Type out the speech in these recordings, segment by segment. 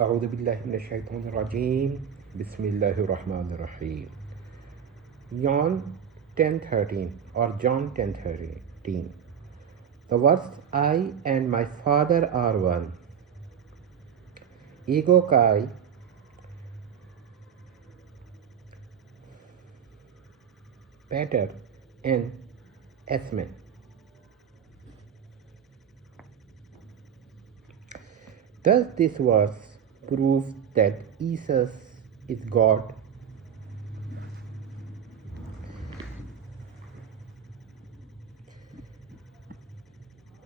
أعوذ بالله من الشيطان الرجيم بسم الله الرحمن الرحيم. Iohn 10:13 or John 10:13. The words I and my Father are one. Ego kai Pater and ἐσμεν. Thus this verse proves that Jesus is God.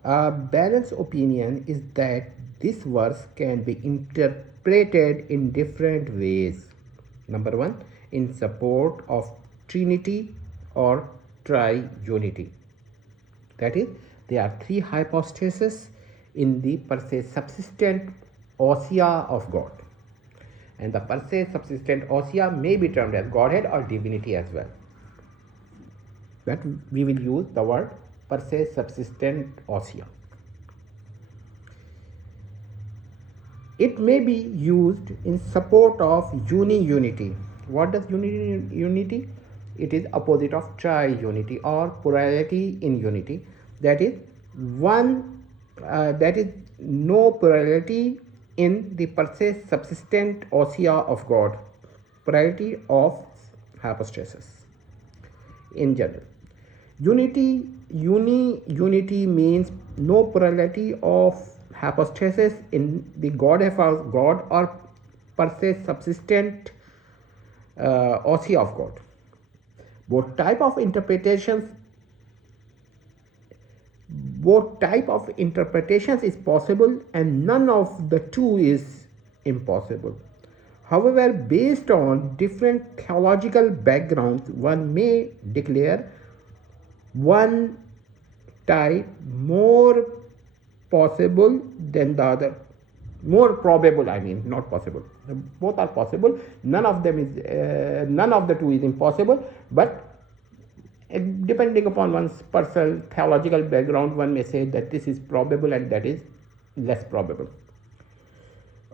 A balanced opinion is that this verse can be interpreted in different ways. Number one, in support of Trinity or Tri-Unity. That is, there are three hypostases in the per se subsistent ousia of God. And the per se subsistent ousia may be termed as Godhead or divinity as well. But we will use the word per se subsistent ousia. It may be used in support of uni-unity. What does uni-unity? It is opposite of tri-unity or plurality in unity. That is no plurality in the per se subsistent ousia of God. Plurality of hypostases in general. Uni-unity means no plurality of hypostases in the Godhead of God or per se subsistent ousia of God. Both type of interpretations is possible and none of the two is impossible. However, based on different theological backgrounds, one may declare one type more possible than the other. More probable, not possible. Both are possible. None of the two is impossible. But depending upon one's personal theological background, one may say that this is probable and that is less probable,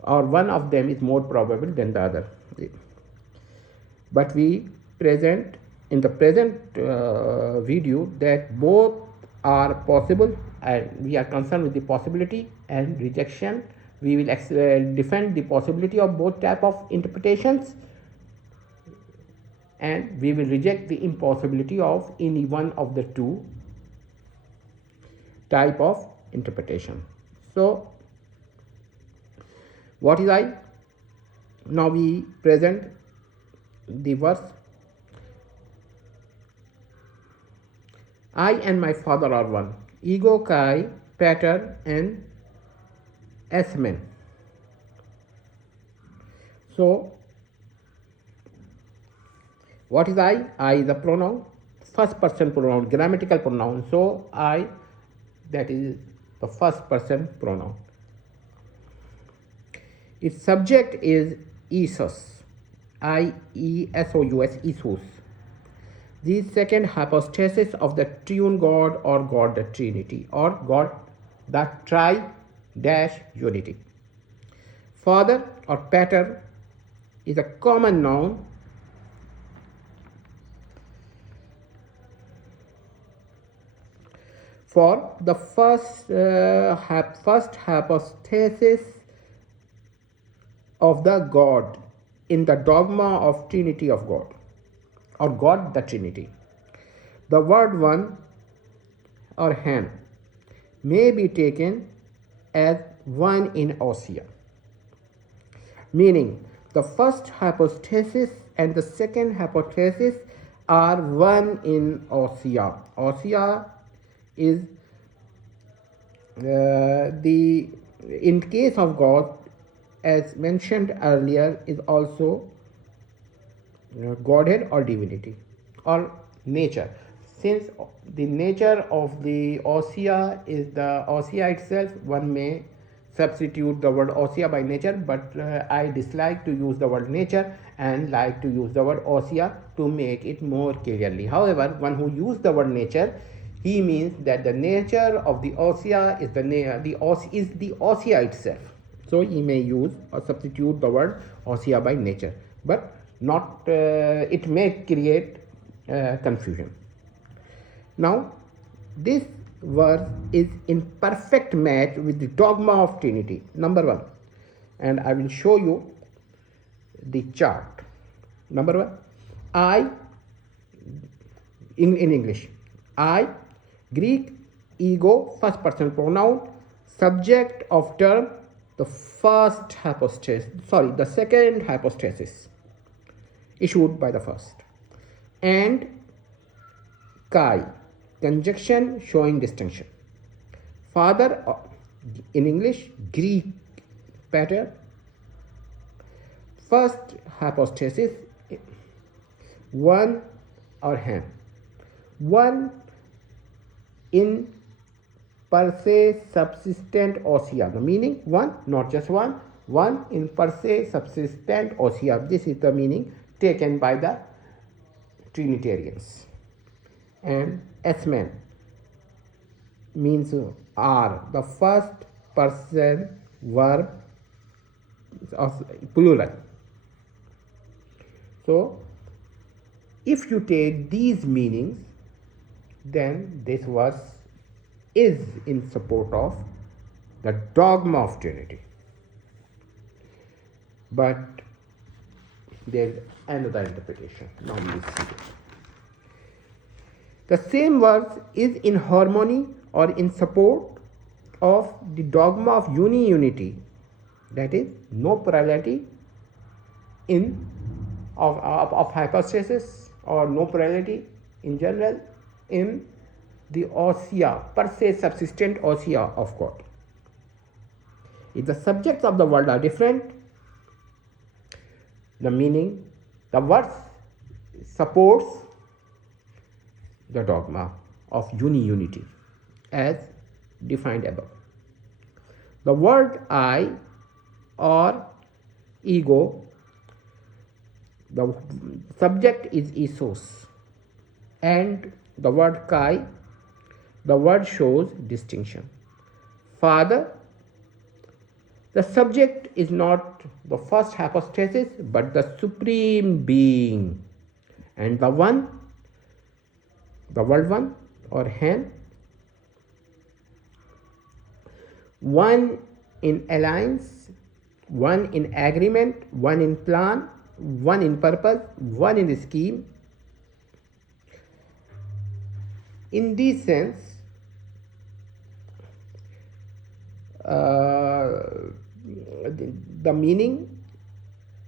or one of them is more probable than the other. But we present in the present video that both are possible, and we are concerned with the possibility and rejection. We will defend the possibility of both type of interpretations, and we will reject the impossibility of any one of the two type of interpretation. So what is I? Now we present the verse. I and my Father are one. Ego kai Pater and ἐσμεν. So what is I? I is a pronoun, first person pronoun, grammatical pronoun. So I, that is the first person pronoun. Its subject is Isus, I-E-S-O-U-S, Isus. The second hypostasis of the triune God or God the Trinity or God the Tri-Unity. Father or Pater is a common noun for the first hypostasis of the God in the dogma of Trinity of God or God the Trinity. The word one or hen may be taken as one in ousia, meaning the first hypostasis and the second hypostasis are one in ousia. Ousia is in case of God, as mentioned earlier, is also Godhead or divinity or nature. Since the nature of the ousia is the ousia itself, one may substitute the word ousia by nature, but I dislike to use the word nature and like to use the word ousia to make it more clearly. However, one who uses the word nature, he means that the nature of the ousia is the ousia itself. So he may use or substitute the word ousia by nature, but not it may create confusion. Now this verse is in perfect match with the dogma of Trinity, number 1, and I will show you the chart. Number 1, I in English, I, Greek, ego, first person pronoun, subject of term, the second hypostasis issued by the first, and Kai, conjunction showing distinction. Father, in English, Greek, Pater, first hypostasis, one or hand. One in per se subsistent ousia. The meaning, one, not just one, one in per se subsistent ousia. This is the meaning taken by the Trinitarians. And ΕΣΜΕΝ means are, the first person verb of plural. So if you take these meanings, then this verse is in support of the dogma of Trinity. But there is another interpretation. Now we will see it. The same verse is in harmony or in support of the dogma of Uni-unity, that is, no plurality of hypostasis, or no plurality in general in the ousia, per se subsistent ousia of God. If the subjects of the world are different, the meaning, the verse supports the dogma of Uni-unity as defined above. The word I or ego, the subject is Isos, and the word Kai, the word shows distinction. Father, the subject is not the first hypostasis but the supreme being, and the one, the word one or hen, one in alliance, one in agreement, one in plan, one in purpose, one in scheme. In this sense, the meaning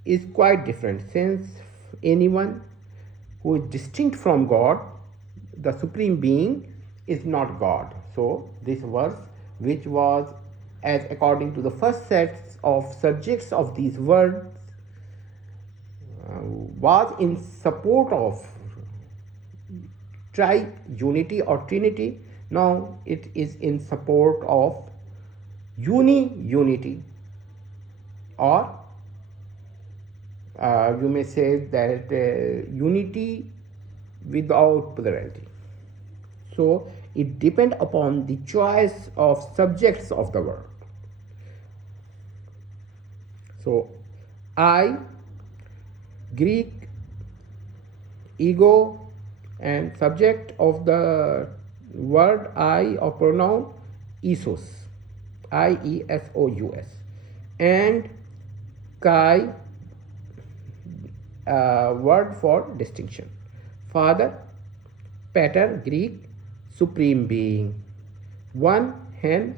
is quite different, since anyone who is distinct from God, the supreme being, is not God. So this verse, which was as according to the first sets of subjects of these words, was in support of Tri-unity or Trinity. Now it is in support of Uni-unity, or you may say that unity without plurality. So it depends upon the choice of subjects of the word. So I, Greek, ego, and subject of the word I or pronoun Isos, Iesous, and Kai, word for distinction. Father, Pater, Greek, supreme being. One hen,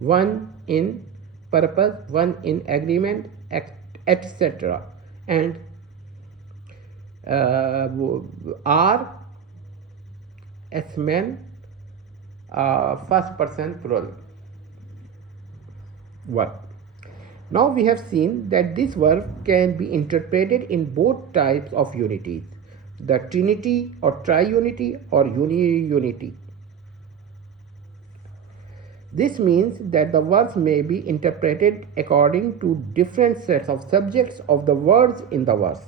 one in purpose, one in agreement, etc. And are ΕΣΜΕΝ, first person plural verb. Now we have seen that this verb can be interpreted in both types of unities, the Trinity or Tri-unity or Uni-unity. This means that the verbs may be interpreted according to different sets of subjects of the words in the verse.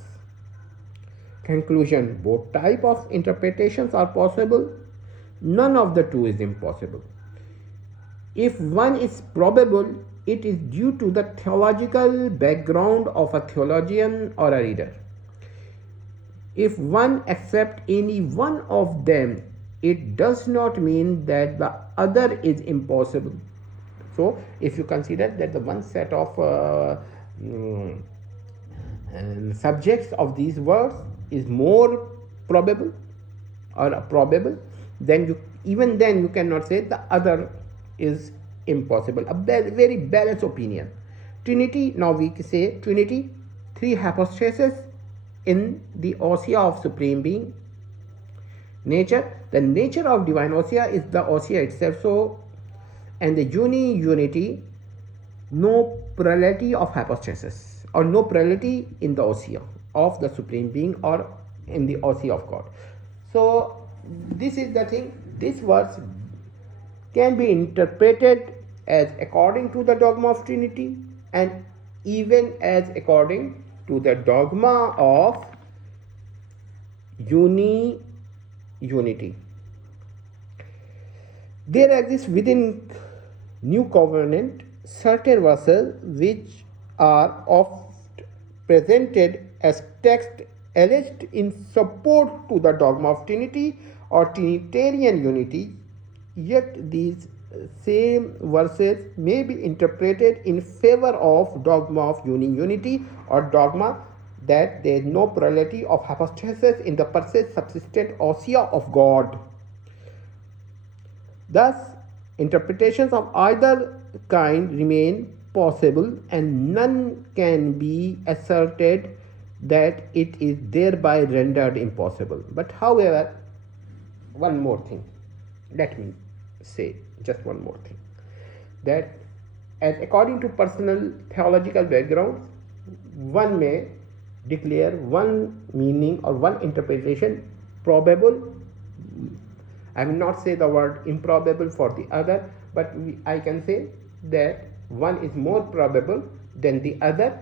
Conclusion: both types of interpretations are possible. None of the two is impossible. If one is probable, it is due to the theological background of a theologian or a reader. If one accepts any one of them, it does not mean that the other is impossible. So, if you consider that the one set of subjects of these words is more probable or probable, then you cannot say the other is impossible. A very balanced opinion. Trinity, now we say Trinity, three hypostases in the ousia of Supreme Being. Nature, the nature of divine ousia is the ousia itself. So, and the Uni-unity, no plurality of hypostases or no plurality in the ousia of the Supreme Being or in the ousia of God. So, this is the thing. These words can be interpreted as according to the dogma of Trinity and even as according to the dogma of Uni-unity. There exists within New Covenant certain verses which are oft presented as text alleged in support to the dogma of Trinity or Trinitarian unity, yet these same verses may be interpreted in favor of dogma of Uni-unity or dogma that there is no plurality of hypostases in the per se subsistent ousia of God. Thus, interpretations of either kind remain possible and none can be asserted that it is thereby rendered impossible. But however, one more thing, let me say just one more thing, that as according to personal theological backgrounds, one may declare one meaning or one interpretation probable. I will not say the word improbable for the other, but I can say that one is more probable than the other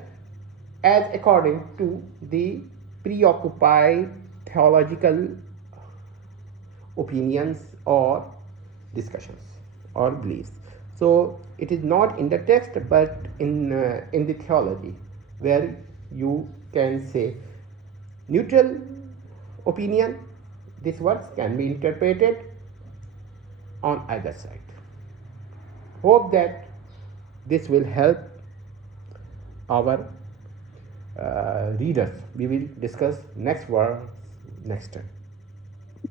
as according to the preoccupied theological opinions or discussions or beliefs. So it is not in the text but in the theology, where you can say neutral opinion. These words can be interpreted on either side. Hope that this will help our readers. We will discuss next word next time.